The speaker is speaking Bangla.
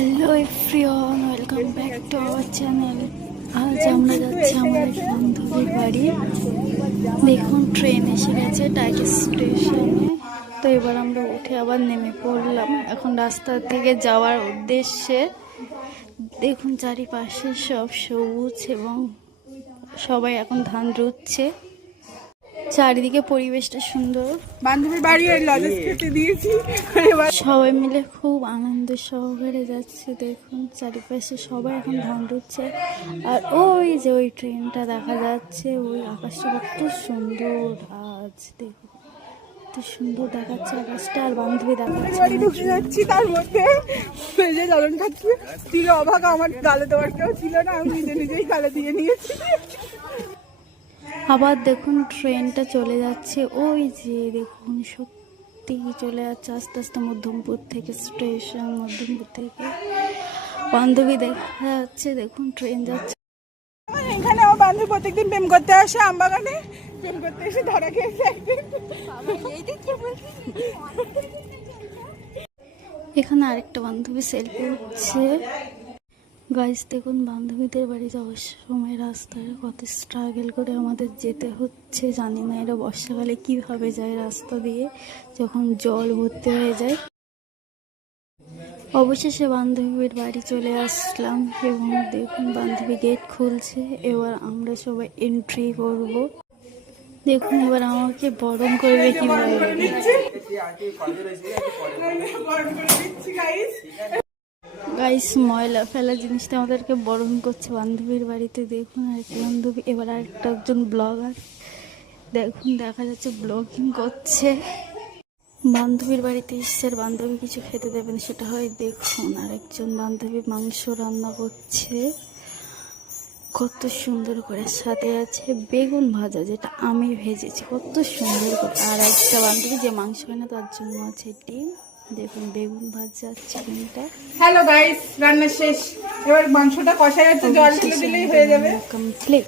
Hello everyone, welcome back to our channel. আজ আমরা যাচ্ছি আমার এক বান্ধবীর বাড়ি। দেখুন ট্রেন এসে গেছে টাইগার স্টেশনে। তো এবার আমরা উঠে আবার নেমে পড়লাম এখন রাস্তা থেকে যাওয়ার উদ্দেশ্যে। দেখুন চারিপাশে সব সবুজ এবং সবাই এখন ধান রুচ্ছে। চারিদিকে পরিবেশটা সুন্দর। বান্ধবীর বাড়ি লজেন্স খেতে দিয়েছি। সবাই মিলে খুব আনন্দ সহকারে যাচ্ছে। দেখুন চারিপাশে সবাই এখন ধান রুচ্ছে। আর ওই যে ওই ট্রেনটা দেখা যাচ্ছে, ওই আকাশটা কত সুন্দর। আজ দেখুন কত সুন্দর দেখাচ্ছে আকাশটা। আর বান্ধবী দেখাচ্ছে ঢুকে যাচ্ছি, তার মধ্যে যে জলন খাচ্ছি ছিল অভাগা। আমার গালে দেওয়ার কেউ ছিল না, আমি নিজে নিজেই গালে দিয়ে নিয়েছি। আবার দেখুন ট্রেনটা চলে যাচ্ছে। ওই যে দেখুন সত্যি চলে যাচ্ছে আস্তে আস্তে মধ্যমপুর থেকে স্টেশন। মধ্যমপুর থেকে বান্ধবী দেখা যাচ্ছে। দেখুন ট্রেন যাচ্ছে। এখানে আমার বান্ধবী প্রত্যেকদিন প্রেম করতে আসে, আমবাগানে প্রেম করতে এসে ধরা খেয়েছে একদিন। এখানে আরেকটা বান্ধবী সেলফি উঠছে। গাইস দেখুন বান্ধবীদের বাড়ি যাওয়ার সময় রাস্তায় কত স্ট্রাগল করে আমাদের যেতে হচ্ছে। জানি না এরা বর্ষাকালে কিভাবে যায় রাস্তা দিয়ে, যখন জল ভর্তি হয়ে যায়। অবশেষে বান্ধবীর বাড়ি চলে আসলাম এবং দেখুন বান্ধবী গেট খুলছে। এবার আমরা সবাই এন্ট্রি করব। দেখুন এবার আমাকে বরণ করবে কিভাবে। গাইস ময়লা ফেলা জিনিসটা আমাদেরকে বরণ করছে বান্ধবীর বাড়িতে। দেখুন আরেকটা বান্ধবী, এবার আরেকটা একজন ব্লগার দেখুন দেখা যাচ্ছে ব্লগিং করছে। বান্ধবীর বাড়িতে এসছে আর বান্ধবী কিছু খেতে দেবেন সেটা হয়। দেখুন আরেকজন বান্ধবী মাংস রান্না করছে কত সুন্দর করে। সাথে আছে বেগুন ভাজা, যেটা আমি ভেজেছি কত সুন্দর করে। আর একটা বান্ধবী যে মাংস হয় না তার জন্য আছে ডিম। দেখুন বেগুন ভাজা চিকেনটা। হ্যালো গাইস, রান্না শেষ। এবার মাংসটা কষা যাচ্ছে, জল ঢেলে দিলেই হয়ে যাবে। কমপ্লিট।